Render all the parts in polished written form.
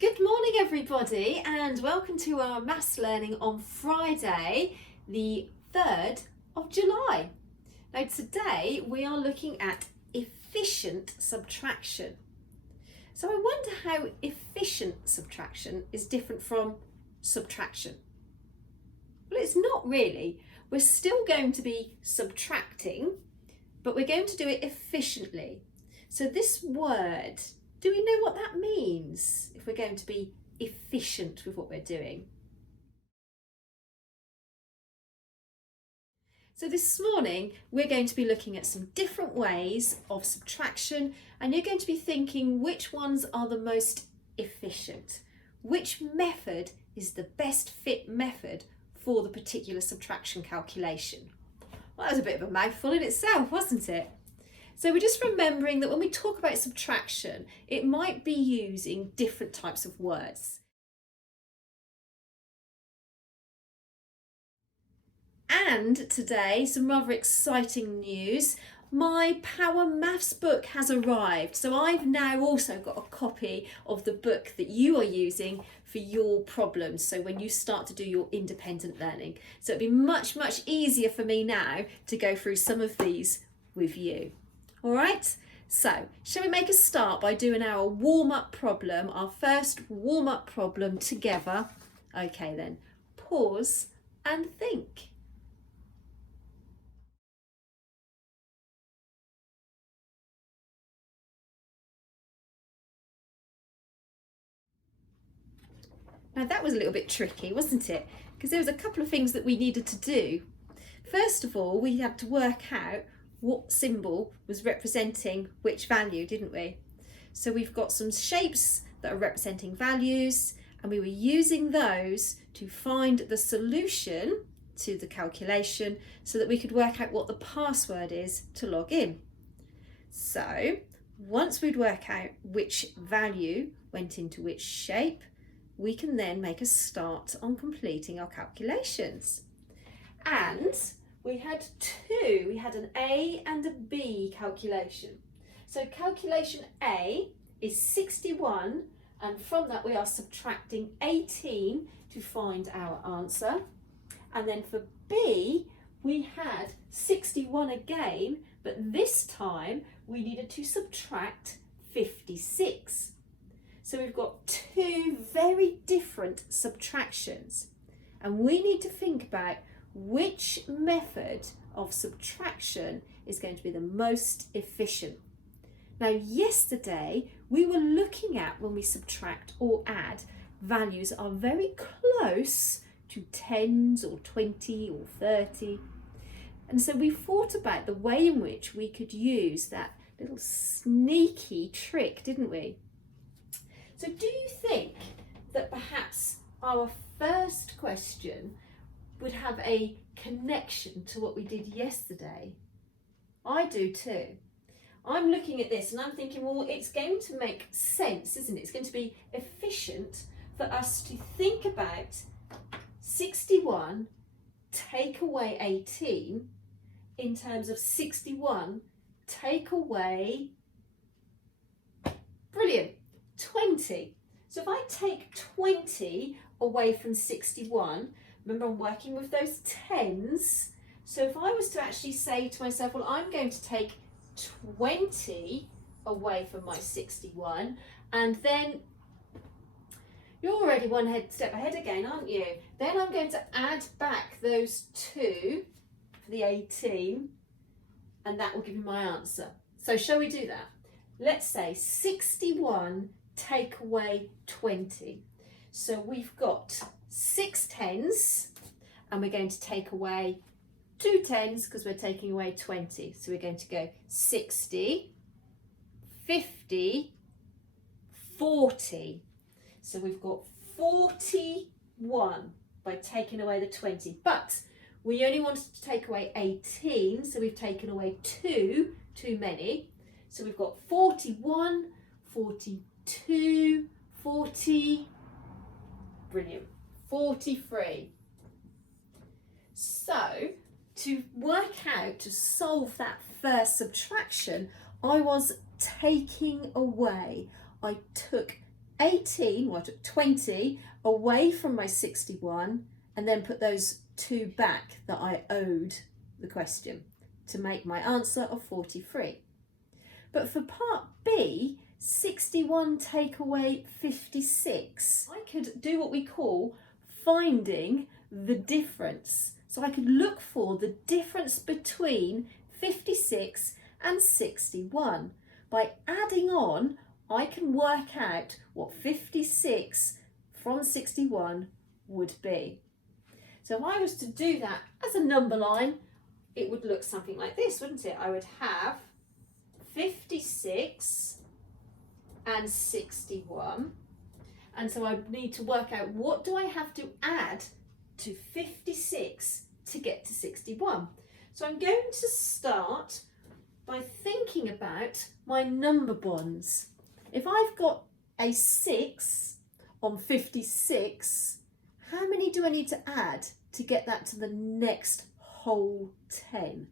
Good morning everybody and welcome to our maths learning on Friday the 3rd of July. Now today we are looking at efficient subtraction. So I wonder how efficient subtraction is different from subtraction. Well, it's not really. We're still going to be subtracting, but we're going to do it efficiently. So this word, do we know what that means if we're going to be efficient with what we're doing? So this morning we're going to be looking at some different ways of subtraction, and you're going to be thinking which ones are the most efficient. Which method is the best fit method for the particular subtraction calculation? Well, that was a bit of a mouthful in itself, wasn't it? So we're just remembering that when we talk about subtraction, it might be using different types of words. And today, some rather exciting news. My Power Maths book has arrived. So I've now also got a copy of the book that you are using for your problems. So when you start to do your independent learning. So it'll be much easier for me now to go through some of these with you. All right, so shall we make a start by doing our warm-up problem, our first warm-up problem together? Okay then, pause and think. Now that was a little bit tricky, wasn't it? Because there was a couple of things that we needed to do. First of all, we had to work out what symbol was representing which value, didn't we? So we've got some shapes that are representing values, and we were using those to find the solution to the calculation so that we could work out what the password is to log in. So once we'd work out which value went into which shape, we can then make a start on completing our calculations. And we had an A and a B calculation. So calculation A is 61, and from that we are subtracting 18 to find our answer. And then for B, we had 61 again, but this time we needed to subtract 56. So we've got two very different subtractions, and we need to think about which method of subtraction is going to be the most efficient. Now, yesterday we were looking at when we subtract or add, values are very close to tens or 20 or 30. And so we thought about the way in which we could use that little sneaky trick, didn't we? So do you think that perhaps our first question would have a connection to what we did yesterday? I do too. I'm looking at this and I'm thinking, well, it's going to make sense, isn't it? It's going to be efficient for us to think about 61 take away 18 in terms of 61 take away, brilliant, 20. So if I take 20 away from 61, remember I'm working with those tens. So if I was to actually say to myself, well, I'm going to take 20 away from my 61, and then you're already one step ahead again, aren't you? Then I'm going to add back those 2 for the 18, and that will give me my answer. So shall we do that? Let's say 61 take away 20. So we've got 6 tens, and we're going to take away 2 tens because we're taking away 20. So we're going to go 60, 50, 40. So we've got 41 by taking away the 20. But we only wanted to take away 18, so we've taken away 2 too many. So we've got 41, 42, 40, brilliant, 43. So to work out, to solve that first subtraction, I was taking away. I took 18, well I took 20 away from my 61 and then put those 2 back that I owed the question to make my answer of 43. But for part B, 61 take away 56, I could do what we call finding the difference. So I could look for the difference between 56 and 61. By adding on, I can work out what 56 from 61 would be. So if I was to do that as a number line, it would look something like this, wouldn't it? I would have 56 and 61. And so I need to work out what do I have to add to 56 to get to 61. So I'm going to start by thinking about my number bonds. If I've got a 6 on 56, how many do I need to add to get that to the next whole 10?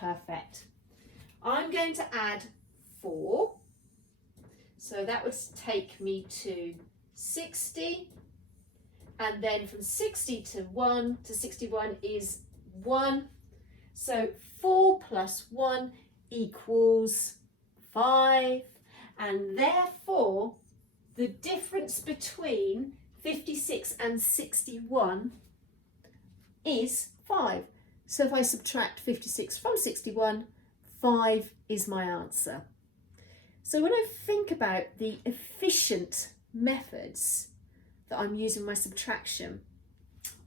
Perfect. I'm going to add 4. So that would take me to 60. And then from 60 to 1 to 61 is 1. So 4 plus 1 equals 5. And therefore, the difference between 56 and 61 is 5. So if I subtract 56 from 61, 5 is my answer. So when I think about the efficient methods that I'm using my subtraction,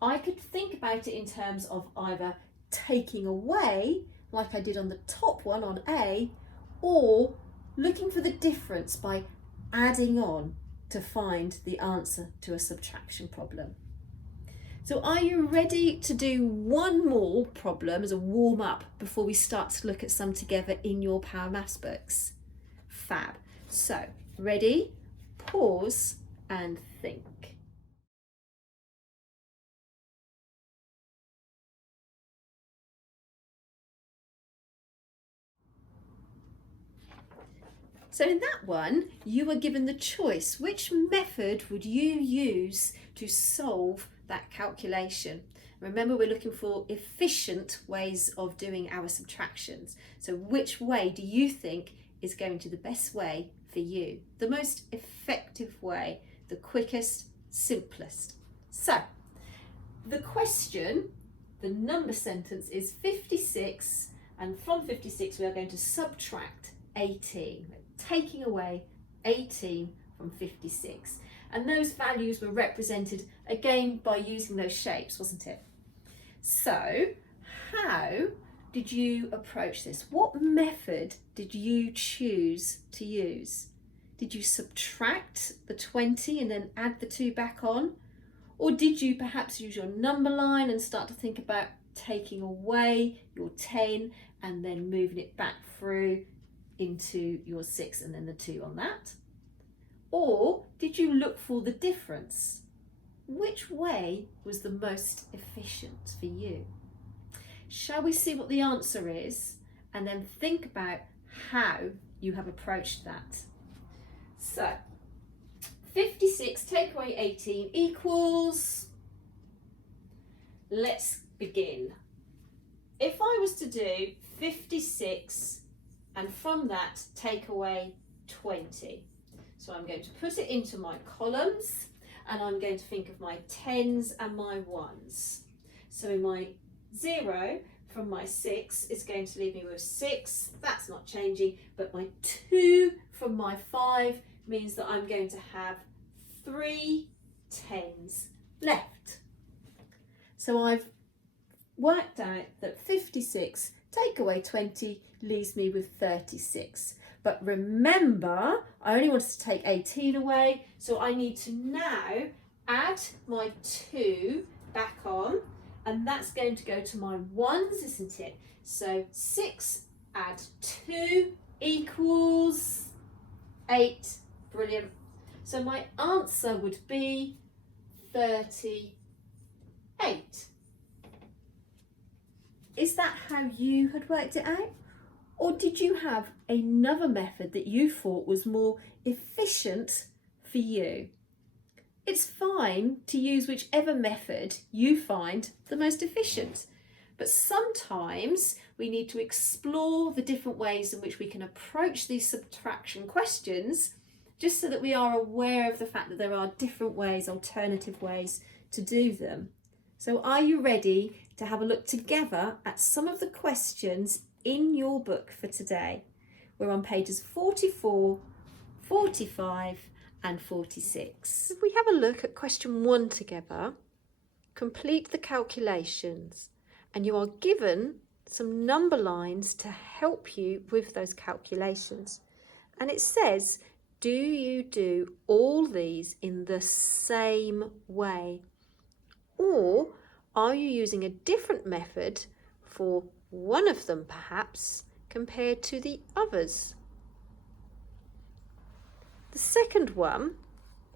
I could think about it in terms of either taking away, like I did on the top one on A, or looking for the difference by adding on to find the answer to a subtraction problem. So are you ready to do one more problem as a warm up before we start to look at some together in your Power Maths books? Fab. So ready, pause and think. So in that one, you were given the choice. Which method would you use to solve that calculation? Remember, we're looking for efficient ways of doing our subtractions. So which way do you think is going to the best way for you? The most effective way, the quickest, simplest. So the question, the number sentence is 56, and from 56 we are going to subtract 18. Taking away 18 from 56. And those values were represented again by using those shapes, wasn't it? So how did you approach this? What method did you choose to use? Did you subtract the 20 and then add the 2 back on? Or did you perhaps use your number line and start to think about taking away your 10 and then moving it back through into your 6 and then the 2 on that? Or did you look for the difference? Which way was the most efficient for you? Shall we see what the answer is and then think about how you have approached that? So 56 take away 18 equals, let's begin. If I was to do 56 and from that take away 20. So I'm going to put it into my columns and I'm going to think of my 10s and my 1s. So in my 0 from my 6 is going to leave me with 6, that's not changing, but my 2 from my 5 means that I'm going to have 3 10s left. So I've worked out that 56 take away 20 leaves me with 36. But remember, I only wanted to take 18 away, so I need to now add my 2 back on, and that's going to go to my 1s, isn't it? So 6 add 2 equals 8. Brilliant. So my answer would be 38. Is that how you had worked it out? Or did you have another method that you thought was more efficient for you? It's fine to use whichever method you find the most efficient, but sometimes we need to explore the different ways in which we can approach these subtraction questions, just so that we are aware of the fact that there are different ways, alternative ways to do them. So are you ready to have a look together at some of the questions in your book for today? We're on pages 44, 45 and 46. If we have a look at question 1 together, complete the calculations, and you are given some number lines to help you with those calculations. And it says, do you do all these in the same way? Or are you using a different method for one of them perhaps compared to the others? The second one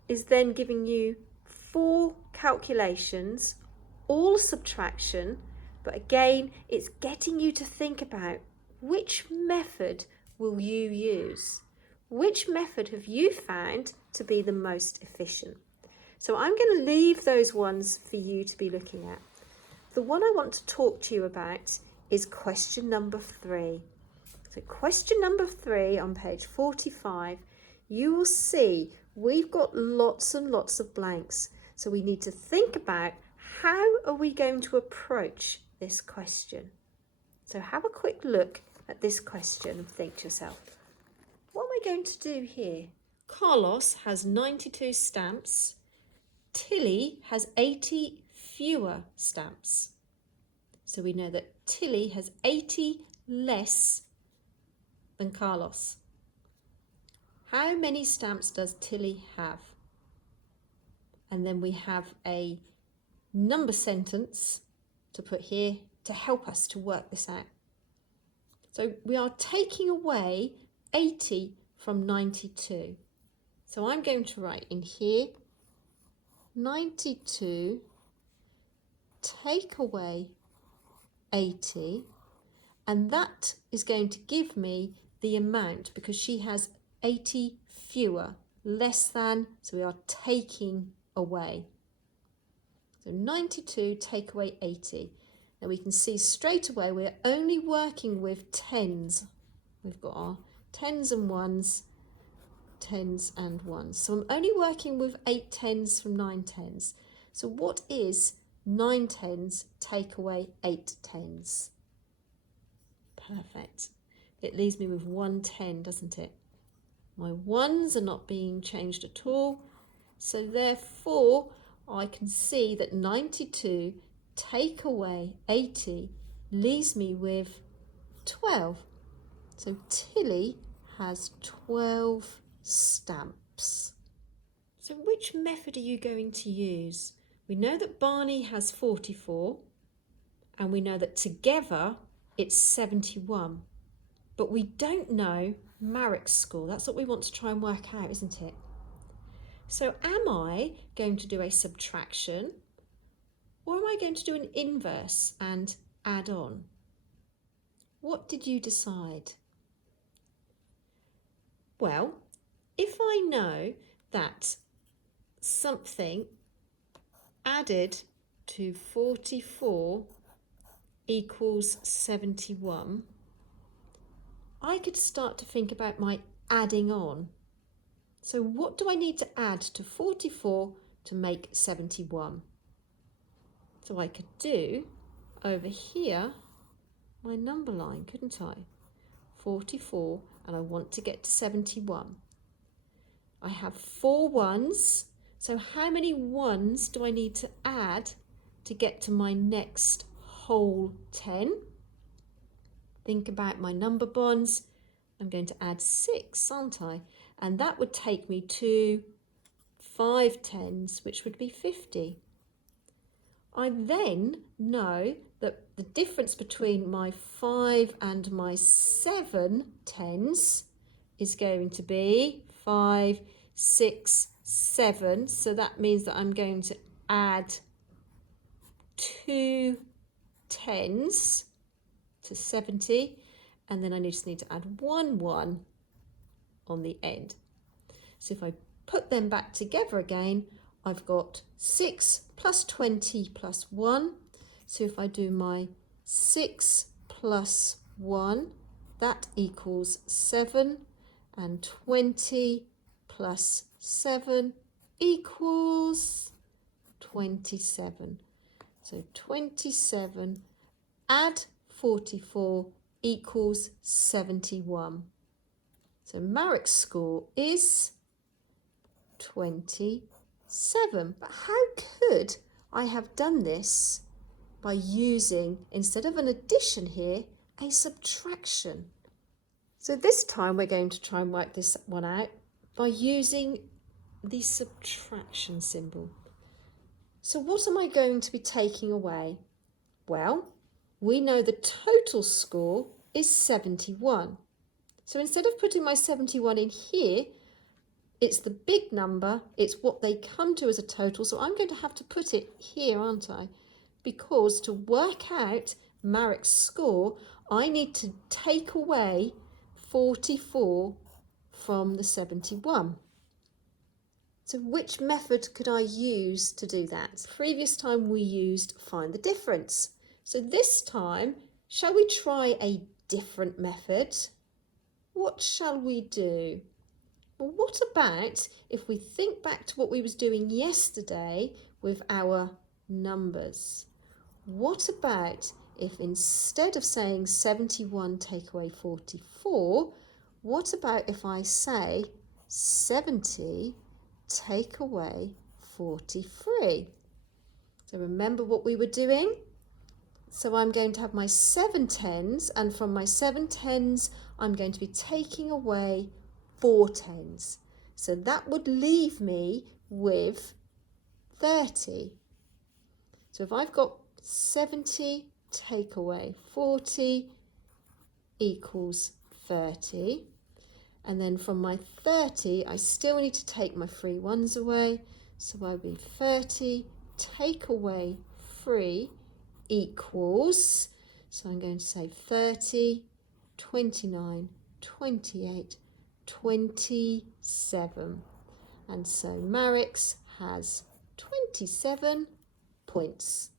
is then giving you 4 calculations, all subtraction, but again it's getting you to think about which method will you use? Which method have you found to be the most efficient? So I'm going to leave those ones for you to be looking at. The one I want to talk to you about is question number 3. So question number 3 on page 45, you will see we've got lots and lots of blanks. So we need to think about how are we going to approach this question. So have a quick look at this question and think to yourself, what am I going to do here? Carlos has 92 stamps. Tilly has 80 fewer stamps. So we know that Tilly has 80 less than Carlos. How many stamps does Tilly have? And then we have a number sentence to put here to help us to work this out. So we are taking away 80 from 92. So I'm going to write in here 92 take away 80, and that is going to give me the amount because she has 80 fewer, less than, so we are taking away. So 92 take away 80. Now we can see straight away we're only working with tens. We've got our tens and ones, tens and ones. So I'm only working with 8 tens from 9 tens. So what is 9 tens take away 8 tens? Perfect. It leaves me with 1 10, doesn't it? My ones are not being changed at all. So therefore I can see that 92 take away 80 leaves me with 12. So Tilly has 12 stamps. So which method are you going to use? We know that Barney has 44 and we know that together it's 71, but we don't know Marek's score. That's what we want to try and work out, isn't it? So am I going to do a subtraction or am I going to do an inverse and add on? What did you decide? Well, if I know that something added to 44 equals 71, I could start to think about my adding on. So what do I need to add to 44 to make 71? So I could do over here my number line, couldn't I? 44, and I want to get to 71. I have 4 ones, so how many ones do I need to add to get to my next whole 10? Think about my number bonds. I'm going to add 6, aren't I? And that would take me to 5 tens, which would be 50. I then know that the difference between my 5 and my 7 tens is going to be 5, 6, 7. So that means that I'm going to add 2 tens to 70. and then I just need to add 1 1 on the end. So if I put them back together again, I've got 6 plus 20 plus 1. So if I do my 6 plus 1, that equals 7, and 20 plus 7 equals 27. So 27 add 44 equals 71. So Marek's score is 27. But how could I have done this by using, instead of an addition here, a subtraction? So this time we're going to try and work this one out by using the subtraction symbol. So what am I going to be taking away? Well, we know the total score is 71. So instead of putting my 71 in here, it's the big number, it's what they come to as a total, so I'm going to have to put it here, aren't I? Because to work out Marek's score, I need to take away 44 from the 71. So which method could I use to do that? Previous time we used find the difference. So this time, shall we try a different method? What shall we do? Well, what about if we think back to what we was doing yesterday with our numbers? What about if instead of saying 71 take away 44, what about if I say 70 take away 43? So remember what we were doing? So I'm going to have my 7 tens, and from my 7 tens, I'm going to be taking away 4 tens. So that would leave me with 30. So if I've got 70 take away 40 equals 30. And then from my 30, I still need to take my 3 ones away. So I'll be 30 take away 3 equals, so I'm going to say 30, 29, 28, 27. And so Marek's has 27 points.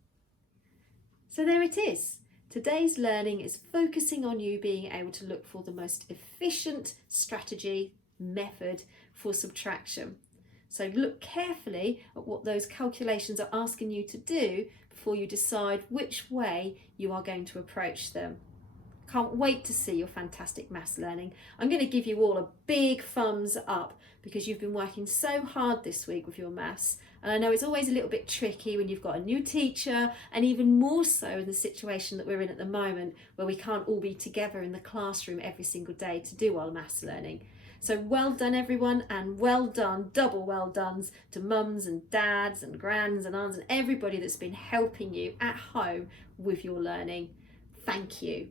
So there it is. Today's learning is focusing on you being able to look for the most efficient strategy, method for subtraction. So look carefully at what those calculations are asking you to do before you decide which way you are going to approach them. Can't wait to see your fantastic maths learning. I'm going to give you all a big thumbs up because you've been working so hard this week with your maths. And I know it's always a little bit tricky when you've got a new teacher, and even more so in the situation that we're in at the moment where we can't all be together in the classroom every single day to do our maths learning. So well done everyone, and well done, double well dones to mums and dads and grands and aunts and everybody that's been helping you at home with your learning. Thank you.